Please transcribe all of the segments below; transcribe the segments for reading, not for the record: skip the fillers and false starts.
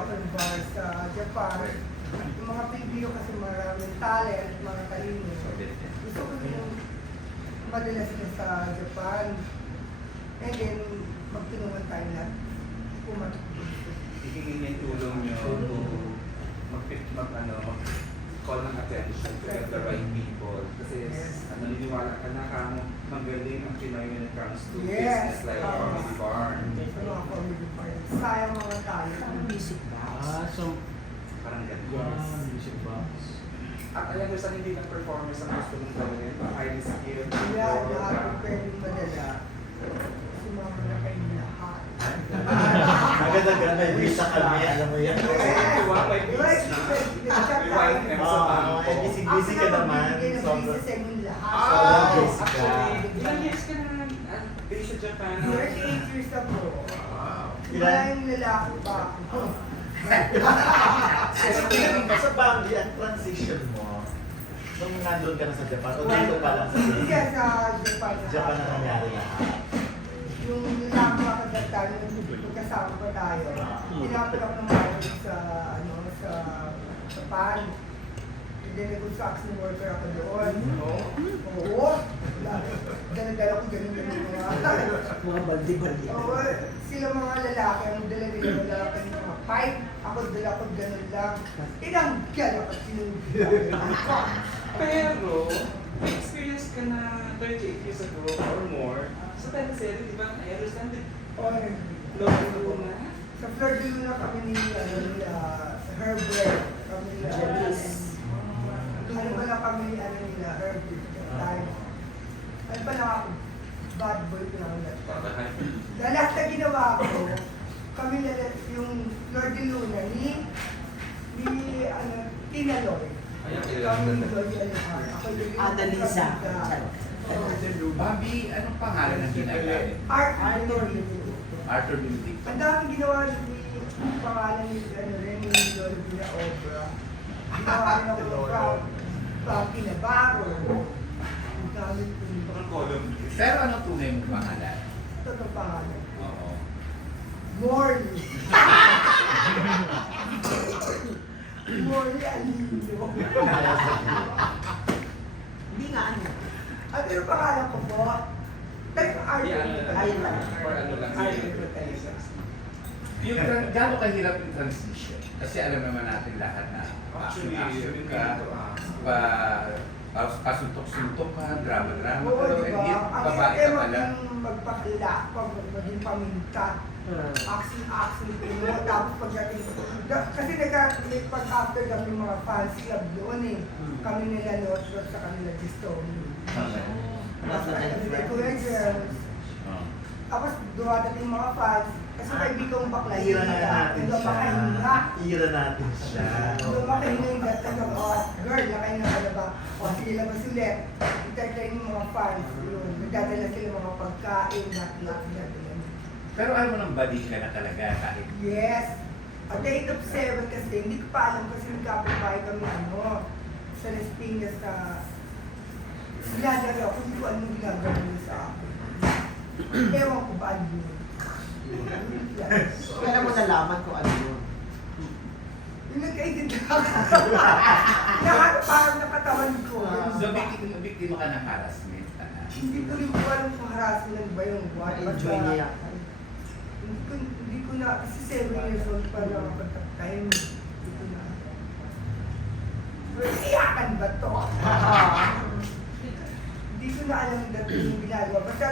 open bar sa Japan. Yung mga Pilipino kasi maraming talent, mga talino. Gusto ko yung madalas na sa Japan. And then, magtulungan tayo na pumatok dito. Hihingin yung tulong nyo to mag-call ng attention to get the right people. Kasi naniniwala ka na kamo magaling ang Pinoy when it comes to business like comedy bar. Sa mga comedy bar. Sayang mga tayo. Music box. So, Parang ganun. music box. At alam mo saan hindi ng performers ang gusto mong gawin? Highly skilled. Kaya lahat yung pwedeng madala. Sumama na kayo lahat. Maganda-ganda, hindi sa kami, alam mo yan. Busy ka naman. Sobrang Actually, ilang years ka na based sa Japan? 38 years na po. Ilan? Wala yung lalaki pa ako. Sa Bambi, ang transition mo, nung nandun ka na sa Japan, o dito pa lang sa Hindi kaya sa Japan. Japan na nangyari lahat. Yung lalaki ako that time, yung kasama pa tayo. Tinapin ako ng market sa Japan. And then nag-construction worker ako doon. Oo. Dala-dala ko ganun-ganun mga. Mga baldi-baldi. Oo, sila mga lalaki, ang dala nila lalaki ng mga pipe. Ako dala ko ganun lang. Tinanggal ako sinunod. Pero, may experience ka na 38 years ago or more sa teleserye, di ba? I understand it. Lolo na. Sa Flor de Luna kami ni Herbert. Kami ni ano ba na kami ni Herbert. Ano ba na ako? Bad boy ko lang ulit. Dahil lahat na ginawa ko, kami na yung Flor de Luna ni Tina Lloyd. Kami ni Lloyd ako yung Adalisa. Bobby, anong pangalan ng ginagamit? Arthur. Arthur Binti. Ang daming ginawa ni pangalan ni Remy Lloyd na obra. Ginawa rin ako Frankie Navarro. Ang dami ko yung Pero anong tunay mong pangalan? ito ang pangalan. Oo. Morley. Morley Alino. Hindi nga ano. Ano yung pangalan ko po? Like Ayla. Or ano lang. Yung gano'ng kahirap yung transition? Kasi alam naman natin lahat na Actually, action yun ka, pasuntok-suntok ka, drama-drama Oo, ka, di hindi, ba? Ang babae hirap ka pala. magpakila, maging paminta. Action, tapos pagdating kasi pag after kami mga fans club doon eh. Kami nila Northwood sa kanila Gistoni. Kuya Girls. Tapos duwadating mga fans, kasi kaibigang bakla Ira na natin siya. makahinga. Ira natin siya. Makahinga yung gata ng girl, nakahinga ka na ba? O sige labas ulit. Entertain yung mga fans. Yun, nagdadala sila mga pagkain, lahat. Pero alam mo nang balik ka na talaga kahit Yes. At the age of 7 kasi, hindi ko pa alam kasi nagkapit-bahay kami sa Las Piñas na nilalaro ako, hindi ko alam yung ginagawa nila sa akin. Ewan ko ba ano yun. Kailan mo nalaman kung ano yun? Yung nagkaidid ako. Parang nakatawan ko. So, biktima ka ng harassment. Hindi ko rin po alam kung harassment ba yung what. Ma-enjoy niya yata. Hindi ko na, kasi 7 years old pa lang ako at that time. Hindi ko na. Pero iyakan ba to? Hindi ko na alam dati yung ginagawa. Basta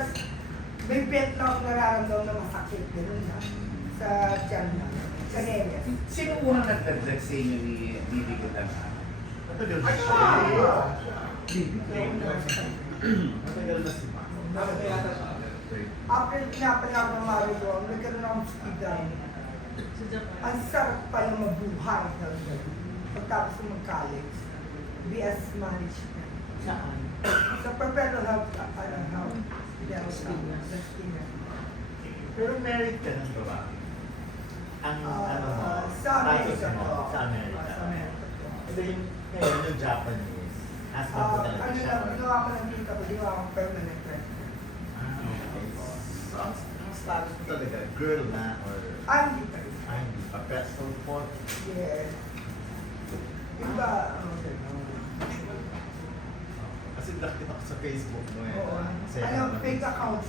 may bet lang ako nararamdaman na masakit. Ganun na. Sa tiyan na. Sa nenes. Sino unang nagdagdag sa inyo ni Bibi Gutama? Matagal na siya. Matagal na si Mama. After pinapanak ng Mario, nagkaroon akong skidan. Ang sarap pala mabuhay. Pagtapos ng mag-college. BS Management. Saan? Sa Perpetual Health, Las Piñas. Pero married ka ng babae. Ang ano mo, Sa Amerika status mo, po. sa Amerika. Sa Amerika po. Ito yung ngayon yung Japanese. Husband ko talaga Ano siya. lang, ginawa ko ng tita ko, ginawa akong permanent resident. Okay. So, ang status mo talaga, girl na or Hindi pa rin. hindi pa. So, for Yes. Diba? Ganun. Kasi nakita ko sa Facebook mo eh. Oo. Kasi Fake accounts.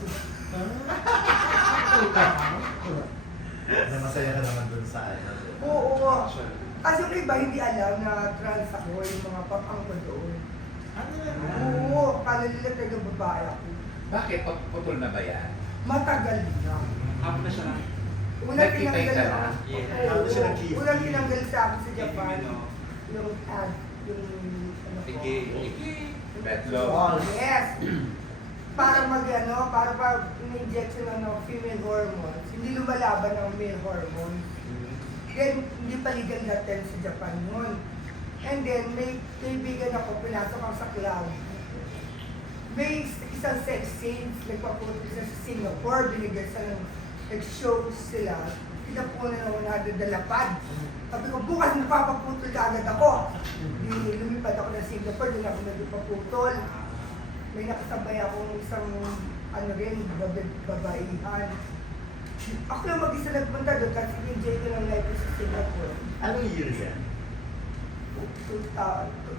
Na masaya ka naman dun sa ano. Oo. Kasi yung iba hindi alam na trans ako, yung mga papang ko doon. Ano na? Oo, kala nila talaga babae ako. Bakit? Putol na ba yan? Matagal na. Hapon na siya na. Unang Nagkitay tinanggal ka ako. na? Yeah. Hapon siya nag-kiss. Unang tinanggal sa akin sa Japan. Ano? Yung ad, yung ano ko. Ike. Betlo. Oh, yes. Para para in-injection female hormones. Hindi lumalaban ng male hormones. Then, hindi pa legal natin sa Japan yun. And then, may kaibigan ako, pinasok ako sa club. May isang sex scenes, nagpapunta sa Singapore, binigyan sa nag-show sila. Pinapunan ako na dadalapad. Sabi ko, bukas napapaputol ka agad ako. Di lumipad ako ng Singapore, doon ako nagpaputol. May nakasabay akong isang, babaihan. Ako lang mag-isa nagpunta doon kasi enjoy ko ng life ko sa Singapore. Anong year yan?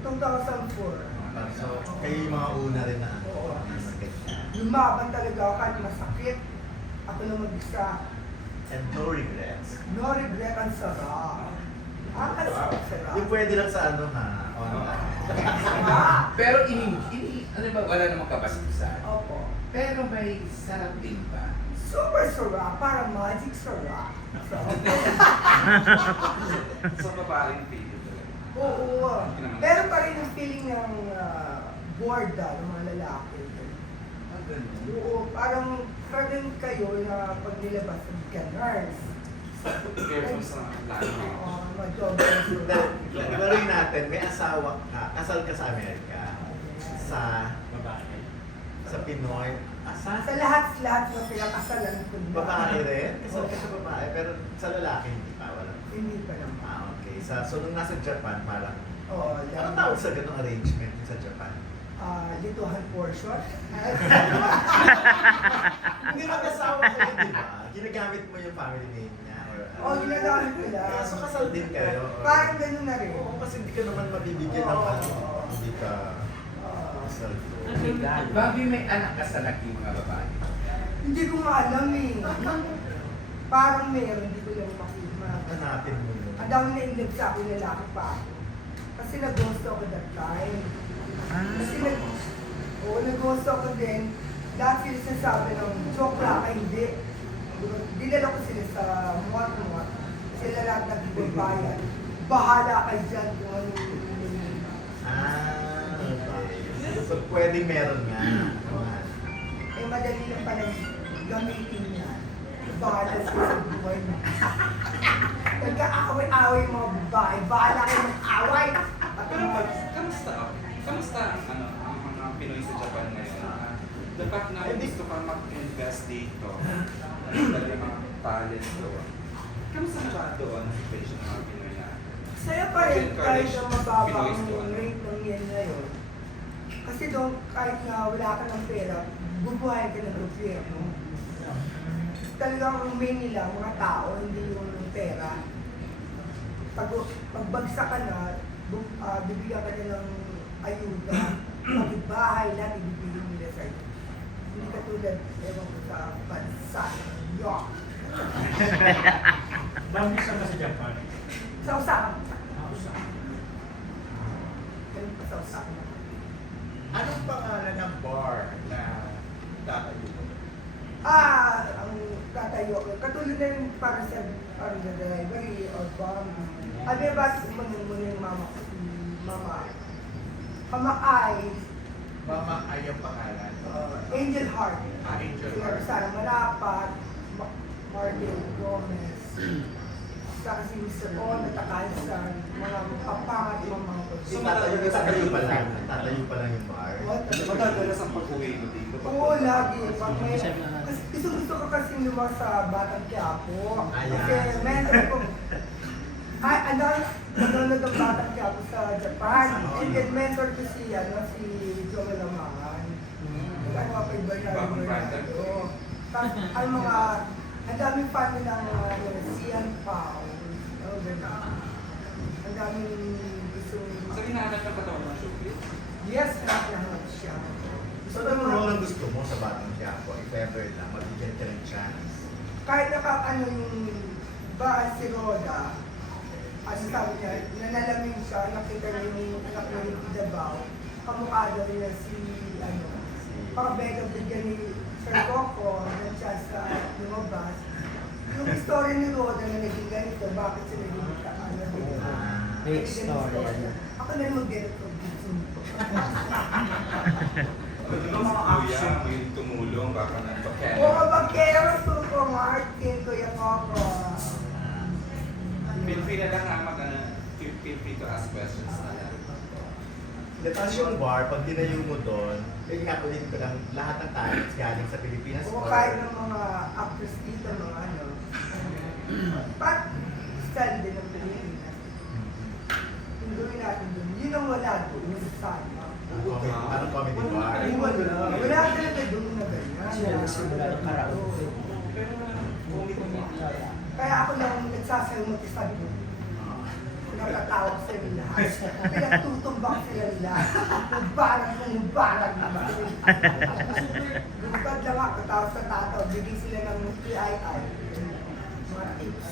2004. So, kayo yung mga una rin na Oo. ganyan. Lumaban talaga ako kahit masakit. Ako lang mag-isa. And no regrets. No regret ang sarap. Sarap. Yung pwede lang sa ano ha, online. Pero ano ba, wala namang kabastusan. Opo. Pero may sarap din ba? Super sarap. Para magic sarap. So, babaeng feeling talaga. Oo. Meron pa rin yung feeling ng boredom ng mga lalaki. Ganun. Oo. Parang kayo na pag nilabas ka nurse. Careful sa lahat. Oo. Mag-job. Laruin natin, may asawa ka, kasal ka sa Amerika. Sa Babae. sa Pinoy. Sa lahat na pinakasalan ko na. Babae rin? Kasal ka sa babae, pero sa lalaki hindi pa. Wala. Hindi pa naman. Okay. So nung nasa Japan, parang, Oo. anong tawag sa ganong arrangement sa Japan? Lituhan portion. Hindi mag-asawa kayo, di ba? Ginagamit mo yung family name niya. Or, Ginagamit ko lang. So kasal din kayo? or- Parang ganun na rin. Oo, kasi hindi ka naman mabibigyan ng Oo. ano. Hindi ka kasal ko. Babi, may anak ka sa laki mga babae. Hindi ko maalam eh. Parang meron, hindi ko lang makita. Hanapin mo yun. Ang dami na inlove sa akin, lalaki pa ako. Kasi nag-ghost ako that time. Kasi nag-ghost ako din. Lahat sila sinasabi ng joke lang, ay hindi. Dinala ko sila sa muwat-muwat. Sila lahat nag-ibayan. Bahala kayo dyan kung ano yung Okay. So pwede meron nga. eh madali lang pala gamitin niya. Bahala sila sa buhay mo. Nagka-away-away yung mga babae. Bahala kayo mag-away. Pero kamusta ang mga Pinoy sa Japan ngayon? The fact na gusto ka mag-invest dito, dahil mga talent doon. Kamusta na ba doon ang situation ng mga Pinoy na? Saya pa rin kahit na mababa Pinoy ang doon. rate ng yen ngayon. Kasi doon kahit na wala ka ng pera, bubuhayin ka ng gobyerno. Talagang ang main nila, mga tao, hindi yung pera. Pagbagsak ka na, bibigyan ka nila ng ayuda, pag-bahay lahat, ibibigyan nila sa'yo. Hindi katulad, ewan ko sa bansa. Yok! Bakit saan ka sa Japan? Sa Osaka. Osaka. Ganun pa sa Osaka. Anong pangalan ng bar na tatayo mo? Ang tatayo ko. Katulad na rin para sa delivery or bomb. Ano ba muna yung mama ko? Mama. Mama Ay. Mama ay ang pangalan. Angel Heart. Angel Sila Heart. Sara Marapat. Martin Gomez. Saka si Mr. O, Natakasan. Mga papangat yung mga So tatayo pa lang. Tatayo pa lang yung bar. Matagalas ang pag-uwi mo dito. Oo, lagi. Pag may, kasi gusto ko kasi lumang sa Batang Quiapo. Kasi mentor ko. Ay, nanonood ang Batang Quiapo sa Japan. And then mentor ko si Joel Lamangan. Ano pa iba na Bagong brother. Tapos ang daming fan nila ng Sian Pao. Oh, ganda. daming gusto. So, hinahanap ng katawan ng showbiz? Yes, nahanap siya. So, anong role ang gusto mo sa Batang Quiapo? If ever na, mabigyan ka ng chance. Kahit ano yung ba si Roda, ano sabi niya, nanalamin siya, nakita niya yung anak na ni Davao, kamukha daw niya si, pakabega bigyan ni Sir Coco, na siya sa lumabas. Yung story ni Roda na naging ganito, bakit sila naging May story. Ako na mag-get of this. Yung mga action, yung tumulong, baka nang bakyan. Mga bagkero, Suko Martin, Kuya Coco. Feel free na lang feel free to ask questions na lang. Tapos yung bar, pag dinayo mo doon, yung ulit ko lang, lahat ng talents galing sa Pilipinas. O kahit ng mga actors dito, mga ano. Pat, stand din ng Pilipinas. Yung gawin natin doon, yun ang wala doon, yung sana. Parang comedy bar. Ay, wala talaga doon na ganyan. Sila nagsimula ng karaoke. Pero, Kaya ako lang nagsasalmot sa sabi ko, nakatawag sa lahat. Pinagtutumbak sila lahat. Mubarag naman. Lupad lang ako, tapos sa tataw, bigay sila ng PII. Mga tips.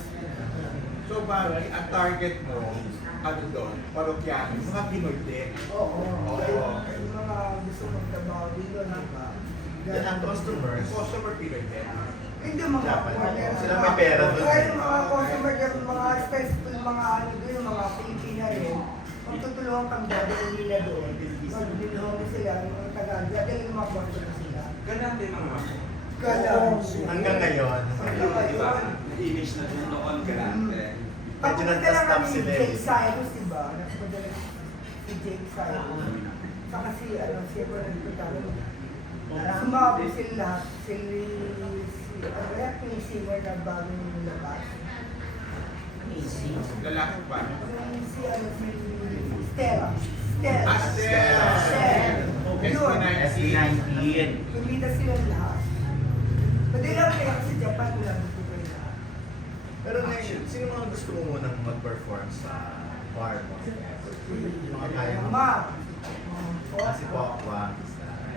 So, Barry, ang target mo, ano doon, parokyano, mga Pinoy din. Oo. Oo. Yung mga gusto magtrabaho dito, di ba? Yan ang customers. Customer Pinoy din. Hindi mga Japan. Sila may pera doon. Kaya yung mga customer, yung mga stressful, mga ano doon, yung mga Pilipina rin, magtutulungan kang dadalhin nila doon. Magbibigyan sila, yung mga Tagalog, dadalhin yung mga customer sila. ganun din mga Galang. Hanggang ngayon. di ba? Na-image na dun noon, galante. Pag Medyo pumunta lang kami nagka-stop ni sila Jake eh. Cyrus, di ba? Nagpadala si Jake Cyrus. Saka si, si Edward nagpadala. Sumabot sila lahat. Yung singer na bagong labas. Lalaki pa. Yung si Stella. Stella. Ah, Stella. Yun. SB19. Kumita sila lahat. Pwede lang kaya kasi Japan lang ito kayo lahat. Pero ngayon, sino mga gusto mo munang mag-perform sa bar mo? Yung mga kaya mo? Ma. Si Pokwa.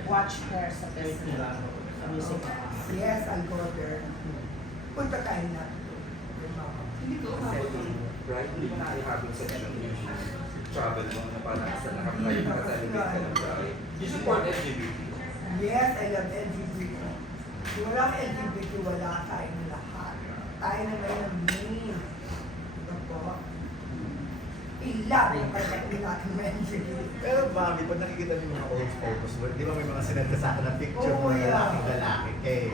Watch her sa 30 music. Yes, I'll go there. Punta tayo na. Hindi ko umabot ng bride, hindi mo naihabol sa ganun yung travel mo na parang sa naka-fly na ka-celebrate ka ng bride. You support LGBT. Yes, I love LGBT. Kung walang LGBT, wala tayong lahat. Tayo na may namin. Ito po. Ilan ang kailangan natin may LGBT. Pero Bobby, pag nakikita mo yung mga old photos mo, di ba may mga sinanda sa akin na picture Oo, mo na yeah. lalaki? Eh,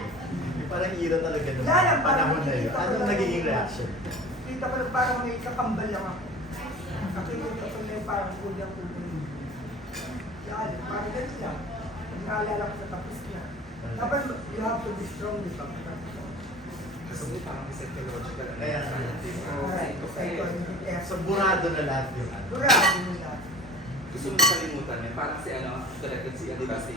parang hira talaga nung Wala lang, panahon parang na yun. nakikita ko Anong lang nagiging yung- reaction? Kita ko lang parang may kakambal lang ako. Nakikita ko lang parang kulang-kulang. Yan, parang ganun lang. Naalala ko sa tapos na. Dapat you have to be strong with them. Kasi parang psychological. Kaya, Yes. so burado na lahat yung ano. Durado nila. Gusto mo nakalimutan yun, parang si talagang si, di ba si,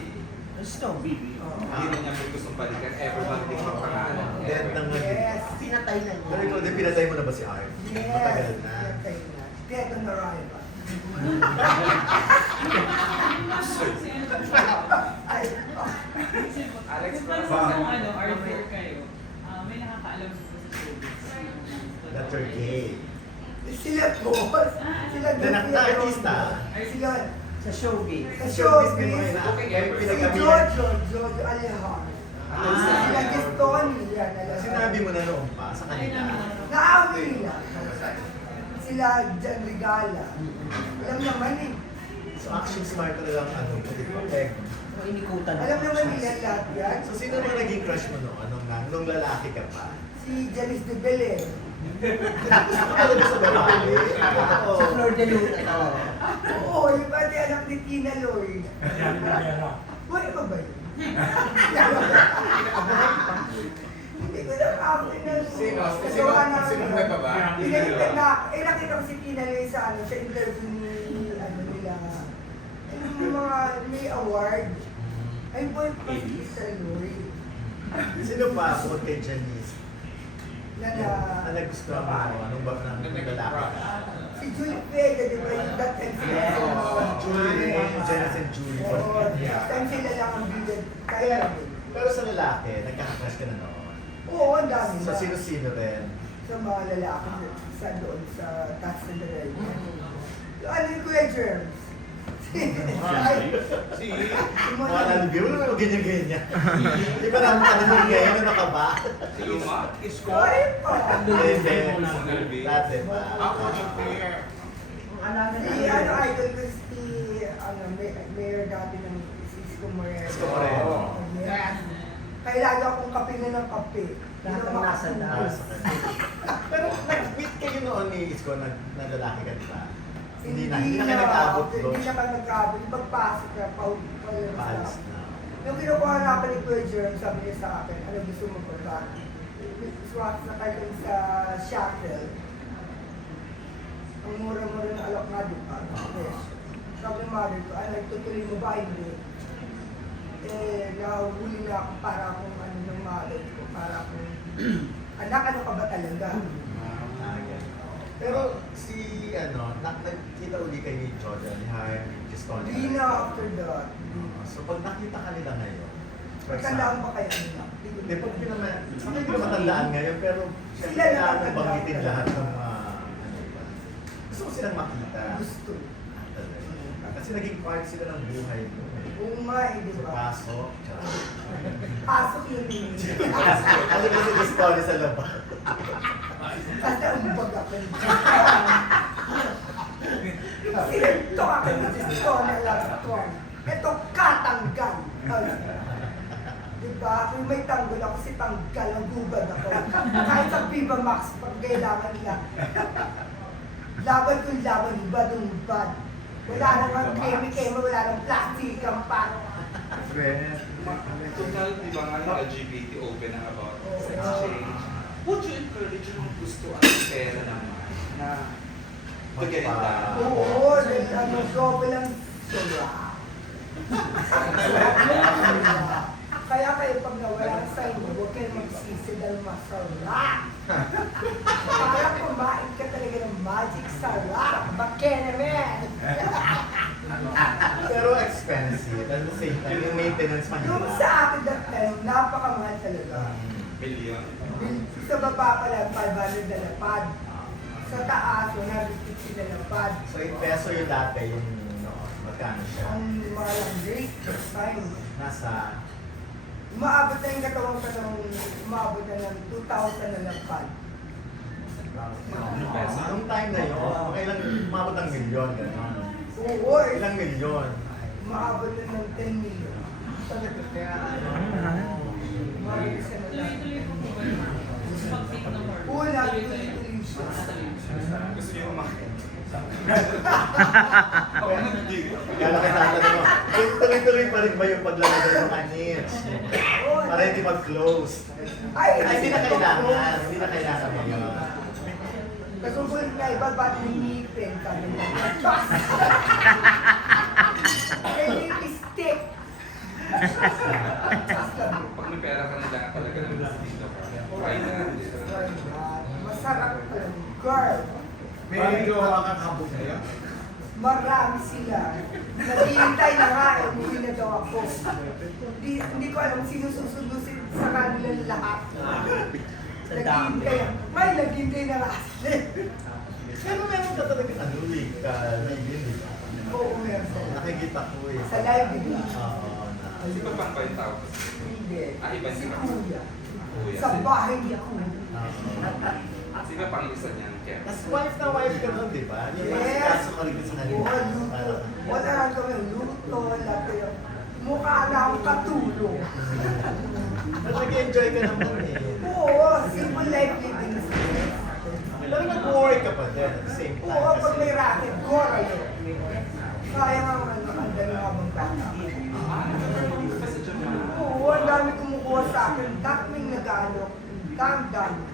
Snow Baby. hindi na niya may gustong balikan, ever balikan yung pangalan. Dead ever. ng Yes. Pinatay na niya. Pero ikaw, di pinatay mo na ba si Art? Yes. Matagal na. Pinatay na. Dead on arrival. Ay, Alex, Para parang sa kung ano, Arthur kayo, may nakakaalam po sa showbiz. That you're gay. sila po. Sila Na-artista. Sila. Sa showbiz. Sa Showbiz showbiz. mo na. Okay, Kaya Si pinagamihan. Jojo Alejandro. Ah. Sila Gistoni. Yan. Sinabi mo na noon pa sa Ay, kanila. Naamoy nila. Sila Jan Regala. Alam naman eh. So action smart talaga ang ano, di ba? Peg. Kung inikutan Alam naman nila lahat yan. So sino ba naging crush mo noon? Nung lalaki ka pa? Si Janice de Belen. Gusto ko talaga sa babae. Oo. Si Flor de Luna talaga. Oo, yung pati anak ni Tina Lloyd. Wala ba ba yun? Hindi ko lang ako Sino na ba? Nakita ko si Tina Lloyd sa interview ni nila. Yung mga may award. Ay, boy pa si Tina Lloyd. Sino pa bukod kay Janice? Na Ang nagustuhan mo? Anong ba ng lalaki? Si Julie Vega, di ba yung that time sila? Julie, Janice and Julie. Oo, that time sila lang ang bided. Kaya, Pero sa lalaki, nagkaka-crush ka na noon. oo, ang dami Sa na. sino-sino rin. Sa mga lalaki sa doon sa Tax and the Red. Ano yung Kuya Germs? Ay, Si Mga nalbiw, ano naman ganyan-ganyan. Di ba naman tanong ngayon, ano ka ba? Si Luma? Isko. sorry po. Hindi. Dati pa. Ako yung pair. Si ano idol ko si mayor dati ng Isko Moreno. Isko Moreno. Yes. Kailangan akong kape na ng kape. Lahat ng nasa Ah, dance. sa kanya. Pero nag-meet kayo noon ni Isko na lalaki ka, di ba? Hindi na kayo nag-abot doon. Hindi na kami nag-abot. Pagpasok na, Paalis na. Nung kinukuha namin ni Kuya Jerm, sabi niya sa akin, ano gusto mo po ba? Swak na kayo sa shuttle. Ang mura-mura na alok nga, di ba? Yes. Sabi ng mother ko, ano, tutuloy mo ba? Hindi. Nahuli na ako para akong ano ng mother ko, para akong, anak, ano ka ba talaga? Pero si, nagkita uli kayo ni Jordan, ni Harry, ni Gistone. Hindi na after that. So pag nakita ka nila ngayon, for Tandaan example, ba kayo nila? hindi po hindi ko matandaan ngayon, pero Sila siyempre na na matandaan. banggitin lahat ng mga, gusto ko silang makita. Gusto. Kasi naging part sila ng buhay mo. Oo nga eh, di So ba? pasok, Pasok yun eh. ano ba si Gistone sa labas? Kasi ang baga ko. Sinento ako ng gusto na lang ito. Ito katanggal. Diba? Kung may tanggol ako, si tanggal, ang gubad ako. Kahit sa Viva Max, pag kailangan nila. Laban kung laban, hubad. Wala namang keme-keme, wala namang plastic, ang pa. Total, di ba nga yung LGBT open na about sex change? Would you encourage yung gusto ang pera naman na paganda? Oo, dahil ano, double ang sura. Kaya kayo pag nawala sa inyo, huwag kayo magsisi dahil masarap. Para kumain ka talaga ng magic sarap. Bakenemen! Pero expensive. At the same time, yung maintenance Yung mahirap. sa akin that time, napakamahal talaga. Million. Sa baba pala, 500 na lapad. Sa taas, 150 na lapad. So, in peso yung dati, yung magkano siya? Ang mga lang rate, time. Nasa, Umaabot na yung katawang umaabot na ng 2,000 na lapad. nung time na yun, ilang umabot ng milyon, gano'n. Oo, Ilang milyon? umaabot na ng 10 million. Talaga, kaya umaabot siya na lang. Tuloy-tuloy po po ba yun? Pag-pick ng hormone. Oo, tuloy-tuloy siya. Gusto niyo kumain? Kaya nakita mo, tuloy-tuloy pa rin ba yung paglalagay ng anits? Oo, Para hindi mag-close. Ay, Hindi na kailangan. Hindi na kailangan mo yun. Kasubol na iba, ba't nangipin kami na? Chas! Kaya lipstick! Chas kami. Pag may pera ka na lang talaga ng dito ka. Try na. Masarap lang, girl. May gawa kang habog na yan. Marami sila. Naghihintay na nga eh, umuwi na daw ako. Hindi ko alam sino susundusin sa kanilang lahat. Naghihintay. May naghihintay na nga sila. Pero meron ka talaga live di ba? Oo, meron. Nakikita ko eh. Sa live video. Oo. Di ba pang ba yung tao? Hindi. Ah, iba Si sila. Kuya. Kuya. Sa bahay ni Kuya. Di ba pang isa niyan? Kaya. Mas wife na wife ka nun, di ba? Yung Yes. kaso ka rin sa kanila. Oo, luto. Wala lang kami luto, lahat yun. Mukha na akong katulong. Pero nag-enjoy ka naman eh. Oo, simple life living. Pero nag-work ka pa din at the same time. Oo, pag may kasi- racket, gora yun. Kaya nga ang dami habang bata. Kasi Japan. Oo, ang dami kumukuha sa akin. Daming nag-ano. Dami.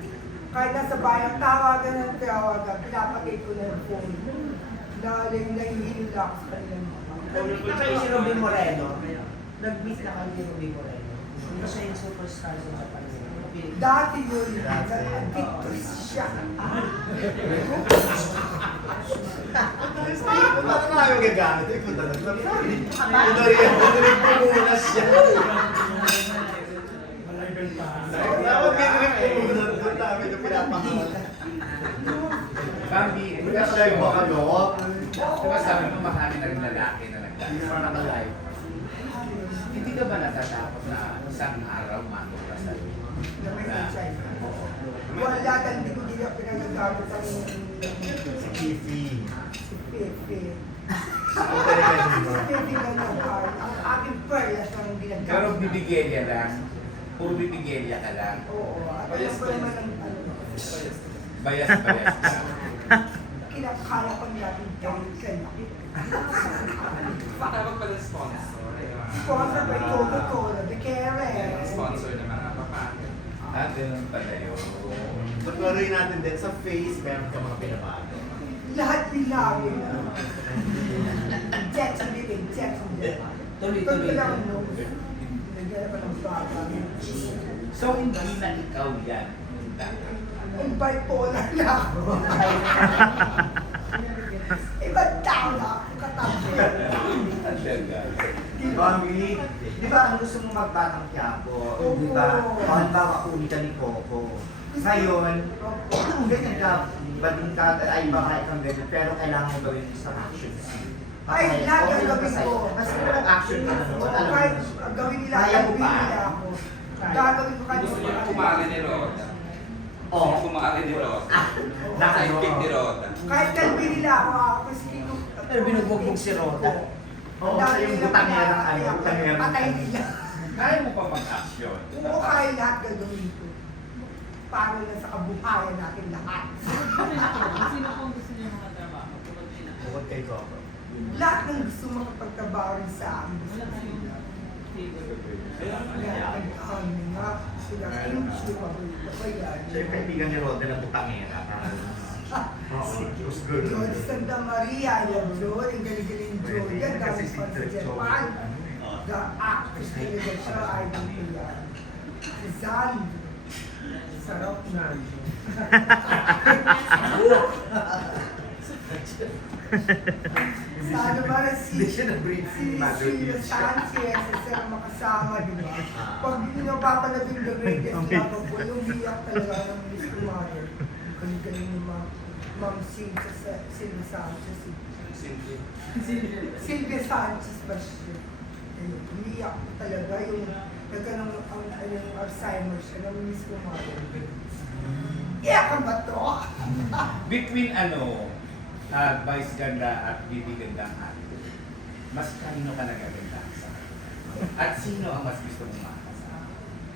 Kahit nasa bayan, tawagan, pinapakit ko na yung phone. Nahihilo na ako sa kanilang Nag-meet na kayo si Ruby Moreno. Nag-meet na kayo ni Ruby Moreno. Hindi siya yung superstar sa Japan. Dati yun, Dati. nag-actress siya. namin magagamit. Ikaw talaga. Pinarip ko muna siya. Dapat pinarip ko muna. Doon namin yung pinapakamal. Bambi, Siya yung baka loob. diba sabi mo marami na rin lalaki na nagdadasal? Hindi ka ba natatakot na isang araw mato ka sa Na may HIV. Wala dahil hindi ko din pinagagamit ang Si Kifi. Pepe. Ang talaga Si diba? Pepe lang ang aking perlas ang ginagamit. Pero bibigyan lang, puro bibigyan ka lang. Oo. At alam ko naman ang ano. Bayas-bayas ka. Kinakaya ko natin kahit kailan. Patawag pala sponsor. Sponsor by Coca-Cola, the Karen. Sponsor ng mga papangit. Ganun pala yun. Patuloy natin din sa face, meron ka mga pinabago. Lahat bilawin. Jets ang bibig, Jets ang bibig. Tuloy-tuloy. Pag lang, no? Nagyan pa ng bata. So hindi na ikaw yan. Ang bipolar na ako. Ibang tao na ako, katabi. Bambi, di ba ang gusto mo magbatang Quiapo? Di ba? Halimbawa, uli ka ni Coco. Ngayon, ganyan ka, bading ka, ay baka ikang ganyan, pero kailangan mo gawin isang action scene. Ay, lahat ang Okay lang gawin ba sa'yo? ko. Kasi walang action ka naman, Oo, alam mo. kahit gawin nila, Kaya mo gawin pa? nila ako. Gagawin ko kahit Gusto niyo kumari ni Roda. Oo. Gusto kumari ni Roda. Sidekick ni Roda. Kahit kalbi nila ako kasi kino. Pero binubugbog si Roda. Oo, sa yung butangera ng ano, butangera ng Patay ano. nila. Kaya mo pa mag-action. Oo, kaya lahat gagawin ko. Para lang sa kabuhayan natin lahat. Sino pong gusto niyo mga trabaho? Bukod nila. Bukod kay Coco. Lahat ng gusto makapagtrabaho rin sa akin. Wala kayong favorite. Kaya nag-ano nga sila. Kaya Siya yung kaibigan ni Roda na butangera. Oo, it was good. Lord Santa Maria, yung Lord, ang galing-galing Lord. Yan, Kasi dahil si pa sa Direk Japan. Joe. The actress talaga siya, idol ko yan. Si Zan. Sarap na. Sana ba na si Hindi siya na-breathe si mother Sheila yun siya. Sanchez, isa na makasama, di ba? Pag hindi nyo papalabing the greatest love of all, yung biyak talaga ng Miss Mother. Galing-galing ni Ma'am Sheila Sanchez. Simple. Sylvia Sanchez ba siya? Ayun, umiyak ko talaga yung nagkanong ang Alzheimer siya ng Miss Mother. Iyak ka ba to? Between Vice Ganda at Bibi Ganda ang actor, mas kanino ka nagaganda sa kanila? At sino ang mas gusto mong makakasama?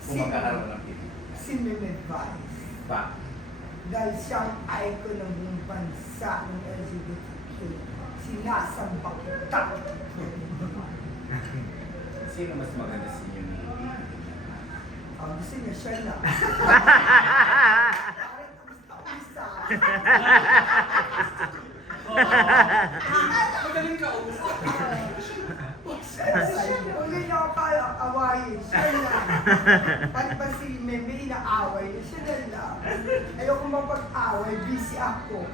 Kung magkakaroon ng pilihan. Si Meme Vice. Ba? Dahil siyang icon ng buong bansa ng LGBTQ. Sinasamba kita. Sino mas maganda sa inyo ni Bibi Ganda? Gusto niya siya na. Parang kamusta-kamusta. Magaling ka usap. Huwag niya ako kaya awayin. Siya na. Pati pa si Meme inaaway niya. Siya na lang. Ayoko mapag-away. Busy ako.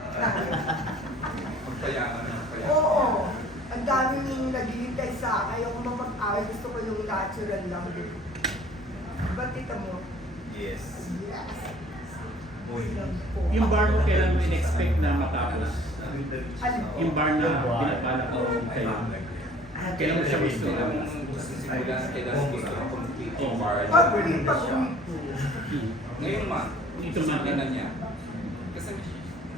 Magpayaman na magpayaman. Oo. Ang dami nyung naghihintay sa akin. Ayoko mapag-away. Gusto ko yung natural lang. Ba't tita mo? Yes. Yes. Uy. Yung bar mo kailan mo in-expect na matapos? Ano? Yung bar na pinapalak ko kayo. Kailan mo siya gusto? Kailangan gusto simulan, kailangan gusto ko complete yung bar. Pag-uwi ko. Ngayon ma, Ito na. na niya. Kasi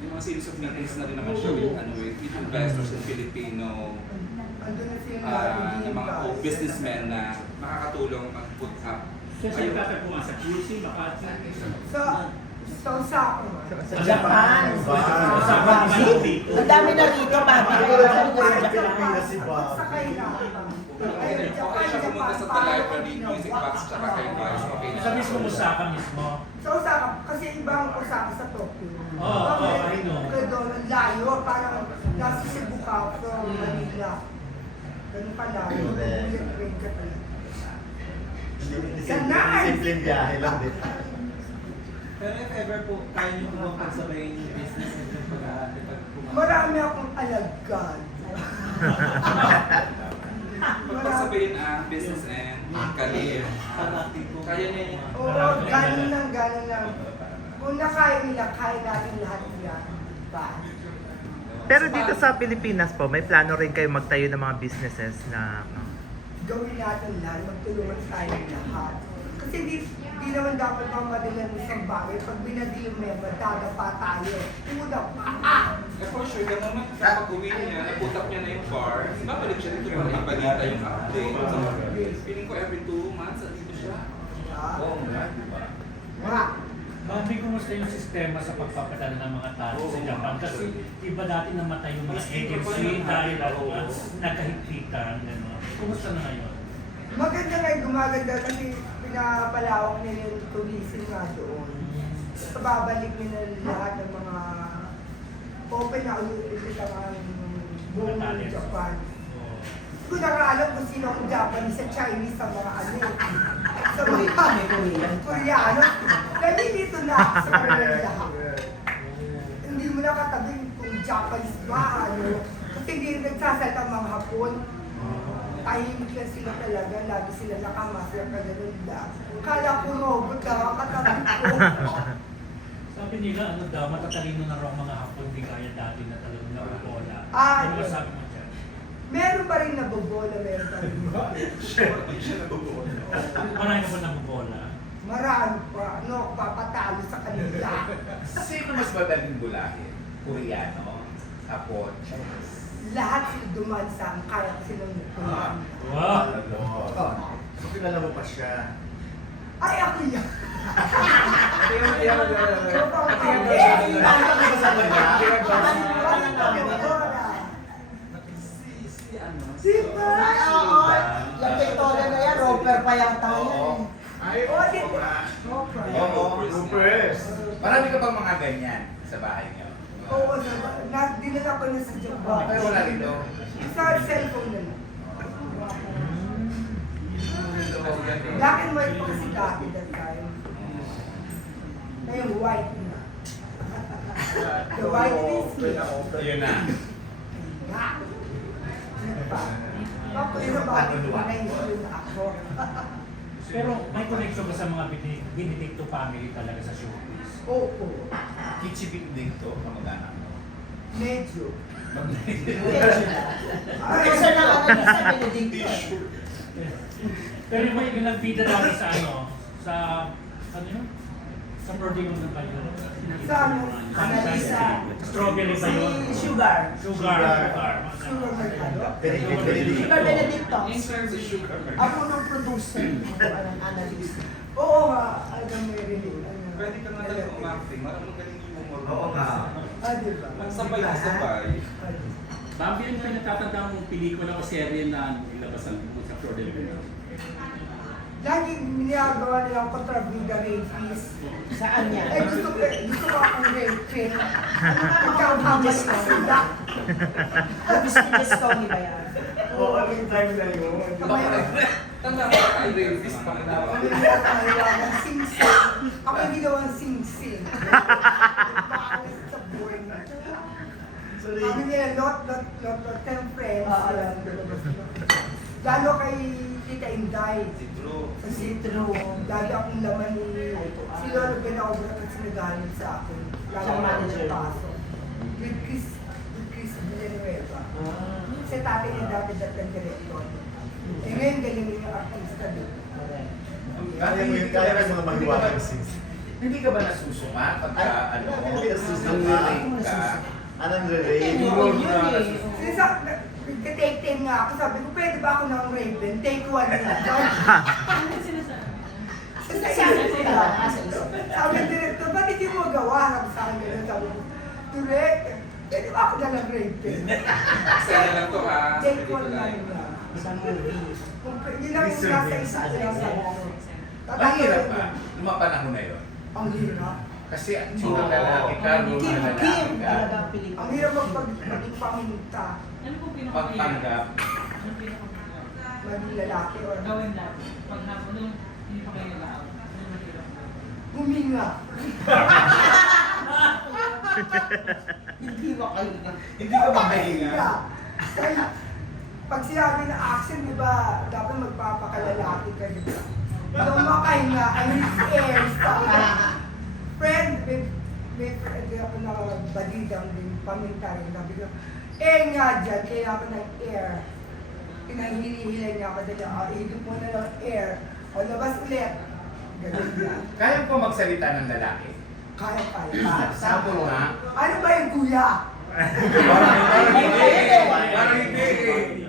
yung mga series of meetings na rin naman siya with, with investors in Filipino Andun na siya ng mga businessmen na makakatulong mag-put up. So saan tatagpuan? Sa QC, Makati? So, sa ako. Sa Japan. Sa Bali? Ang dami na rito, Bobby. Si Bob. Sa kailangan. Okay siya pumunta sa The Library, Music Box, tsaka kay Vice. Okay na. Sa mismo Osaka mismo. Sa Osaka, kasi ibang Osaka sa Tokyo. I know. Kaya doon, ang layo, parang nasa Cebu ka from Manila. Ganun pa layo. Train ka talaga. Simpleng biyahe lang din. Pero if ever po, kaya niyo po pagsabayin yung business and yung pag-aaral? Marami akong alagad. Pagsabihin business and career. Kaya niya yun. Oo, ganun lang. Kung nakaya nila, kaya natin lahat yan. Diba? Pero dito sa Pilipinas po, may plano rin kayo magtayo ng mga businesses na Gawin natin lahat, magtulungan tayo lahat. Kasi di naman dapat mamadala ng isang bagay. Pag binadi yung member, dadapa tayo. Una pa! For sure, the moment kapag uwi niya, naputak niya na yung bar, babalik siya dito para ibalita yung update. So, feeling ko every 2 months, andito siya. Oo nga, di ba? Nga. Mami, kumusta yung sistema sa pagpapadala ng mga tao sa Japan? Kasi iba dati namatay yung mga agency dahil nagkahigpitan. Gano'n. Kumusta na ngayon? Maganda nga, gumaganda kasi pinapalawak nila yung tourism nga doon. Babalik nila lahat ng mga open na ulit ang buong Japan. Hindi ko na nga alam kung sino ang Japanese sa Chinese sa mga ano. Sa mga Koreano. Dahil dito na sa Korean lahat. Hindi mo na katabi kung Japanese ba, ano. Kasi hindi nagsasalita ang mga Hapon. Tahimik lang sila talaga, lagi sila nakamasya ka ganun lang. Kala ko robot na katabi ko. Sabi nila, ano daw, matatalino na raw mga Hapon, di kaya dati na talagang nabubola. Ah, ano ba yes. sabi mo dyan? Meron pa rin nabobola, meron pa rin. Marami ka ba nabubola? Marami pa, no, papatalo sa kanila. Sino mas madaling bulahin? Koreano, Hapon, Chinese. Lahat sila duman sa kaya silang tumahan. Wow! So, kilala mo pa siya. Ay, ako yan! Diba? Oo. Yung Victoria na yan, roper pa yata yan. Ay, Oo, oo di- nga. Oo, Bloopers. marami ka bang mga ganyan sa bahay niyo? Oo, dinala ko na sa Japan. Ay, wala dito. Sa cellphone na lang. Black and white pa kasi dati that time. Ngayon white na. The white is me. Yun na. Nga. Ano pa? Ako yung bakit ko na yun ako. Pero may connection ka sa mga Benedicto family talaga sa showbiz. Oo. Kichibit dito, kamag-anak mo. Medyo. Kasi na ano sa Benedicto. Pero may ginagpida dati sa sa yun? Sa Prodino na ba yun? Sa ano? Analisa. Strawberry ba yun? Si Sugar. Sugar. Sugar Mercado. Benedict. Sugar Benedicto. In terms of sugar, Ako ng producer. Ako ang analyst. Oo nga. Alam mo yung pwede ka nga talaga umacting. Marunong galing yung humor. Oo nga. Ah, diba? Magsabay ka sabay. Bambi, ano kayo natatanda mong pelikula o serye na nilabasan mo sa Prodino? Lagi niyagawa nilang kontrabida rapist. Saan yan? Eh gusto ko akong rapist. Nagkakamali na sila. Business Tony ba yan? Oo, yung time na yun. Tanda mo ka, rapist pa na. Ano nila tayo ng sing-sing. Ako yung ginawang sing-sing. Bakit sa board na. Sabi nila, lot, 10 friends. Lalo kay Tita Inday. Sa Citro. Lalo akong laman ni si Lolo Benaobra kasi nagalit sa akin. Lalo Siyang akong manager. pasok. With Chris Villanueva. Kasi tatay niya dati dating direktor. Eh ngayon galing yung artista din. Kaya mo yung mga mahiwagang scenes. Hindi ka ba nasusunga pagka Hindi ka nasusunga. nag-rate ka? Anong re-rate? Yun eh. Kasi take 10 nga ako, sabi ko, pwede ba ako ng Raven? Take 1 na. Ano sinasabi? Sabi ng director, ba't hindi mo gawa? Sabi sa akin ganun, sabi ko, direct, pwede ba ako na ng Raven? Saya lang to ha. Take Hindi ko 1 na lang. lang. Isang movie. Yun lang yung nasa isip ko lang sa Mahirap ba? Nung mga panahon na yun. Ang hirap. Kasi ang chika lalaki ka, nung Kim, lalaki Kim. ka, Talaga ang pelikula. Ang hirap maging paminta. Ano po pagtanggap. Ano pinakamahirap? Maging lalaki or Gawin lang. Pag nung hindi pa kayo nag-out. Ano mahirap? huminga. Hindi makahinga. Hindi ka makahinga. Kaya, pag sinabi na action, di ba, dapat magpapakalalaki ka, di ba? Lumakay nga, ano yung air, friend, may friend ako na badidang din, paminta rin, sabi ko, nga dyan, kailangan ng air. Pinahihilay niya ako dali, ihigop mo na lang air, o labas ulit. Ganun yan. Kaya po magsalita ng lalaki. Kaya. Sample nga. Ano ba yung kuya? Parang hindi.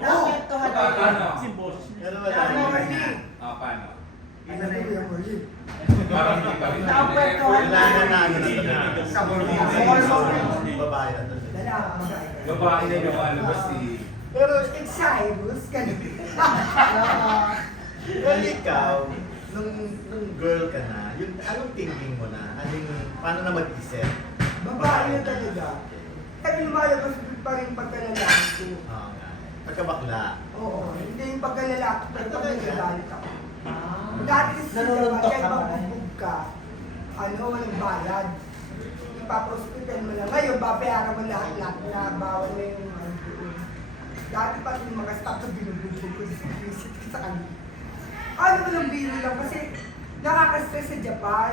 Naapektuhan ako. Paano? Si boss. Pero Ano wala rin. Marley? Paano? Ano ba yung Marley? Parang hindi pa rin. Naapektuhan Wala na ano na Sa Borneo. babae na to. Dala, magay. Babae na yung alabas si... Pero it's Cyrus, ganun. Well, ikaw, nung girl ka na, yung anong thinking mo na? Paano na mag-isip? Babae na talaga. Kasi lumalabas pa rin pagkalalaki ko. Oo nga. Pagkabakla. Oo, hindi yung pagkalalaki, pero pag Talaga? nagagalit ako. Ah. Dati kasi Naluluntok kahit ka ba? magbubog ka, walang bayad. Ipapa-hospital mo lang. Ngayon, babayaran mo lahat-lahat na bawal na yung doon. Dati pa yung mga staff na binububog ko visit ko sa kanila. Ano mo lang biro lang kasi nakaka-stress sa Japan.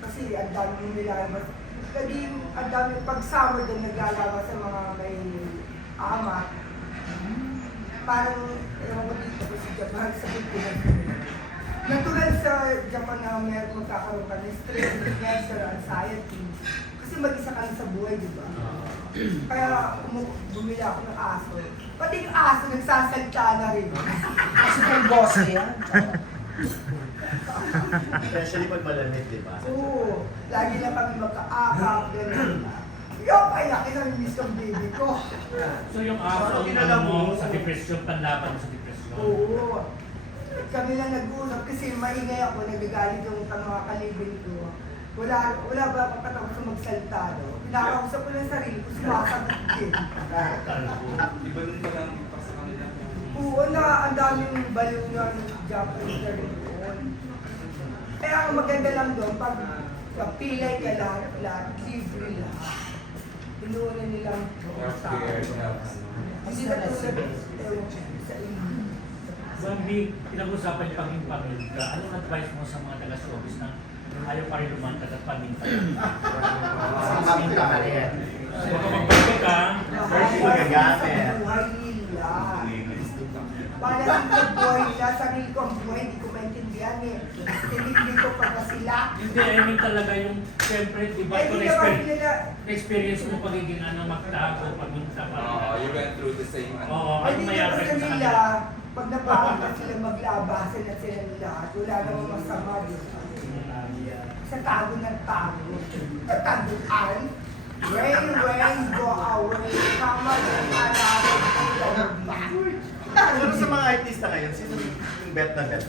Kasi ang dami yung nilalabas. Laging ang dami pag summer doon naglalabas sa mga may ama. Parang, ewan ko dito ko sa Japan, sa Pilipinas. Natural sa Japan na meron magkakaroon ka ng stress, pressure, anxiety. Kasi mag-isa ka lang sa buhay, di ba? Kaya bumili ako ng aso. Pati yung aso nagsasalita na rin. Kasi kung boss yan. Especially pag malamig, di ba? Oo, lagi na kami magka-akap, gano'n. Yung kaya kinamiss ng baby ko. So yung araw mo sa depression, panlaban mo sa depression. Oo. Kami lang nag-uusap kasi maingay ako, nagagalit yung mga kalibin ko. Wala ba akong katapos sa magsalita, no? Pinakausap ko lang sarili ko, sumasagot din. Iba din pa lang pa sa kanila. Oo na, ang daming baliw na Japanese na rin doon. Kaya ang maganda lang doon, pag pilay ka lahat, libre lahat. Pinuuna nilang Healthcare, health. Hindi na tulad sa inyo. Bambi, pinag-usapan niyo pang pamilya ka. Anong advice mo sa mga taga-showbiz na ayaw pa rin lumantad at paminta? Paminta ka rin. Baka magbago ka, First yung magagamit. Sa buhay nila. Para sa buhay nila, sarili ko ang buhay, hindi ko maintindihan eh. Hindi ko pa sila. hindi, I mean talaga yung, siyempre, di ba, Eh, ito hindi naman nila, experience mo pagiging magtago, paminta pa rin. You went through the same Oo, ay ano hindi mayroon naman sa nila, kanila? pag napakita sila maglabasan na sila lahat, wala namang masama dito. Sa tago ng tago. Taguan. Rain, go away. Kama ng alam. Pero sa mga artista ngayon, sino yung bet na bet?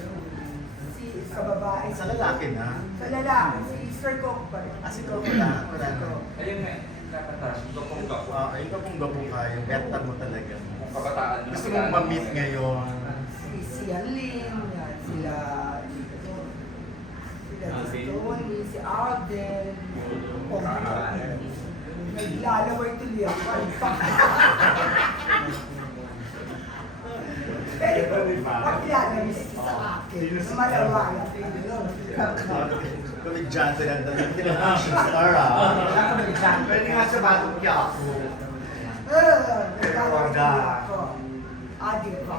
Sa babae. Sa lalaki na. Sa lalaki. Si Sir Coke pa rin. Ah, si Coco na. Wala na. Ayun nga, nakatash. Gapong gapo. Ikaw kung gabo ka, yung beta mo talaga. Kung kabataan mo. Gusto mong ma-meet ngayon. Si Alin, yan, sila Tony, si Alden, naglalaway tuloy ako. Pwede ko, pakilala niyo sa akin, na malawala. Komedyante lang talaga. International star ah. Pwede nga sa Batong Quiapo. Naglalaway tuloy ako. Adi ko.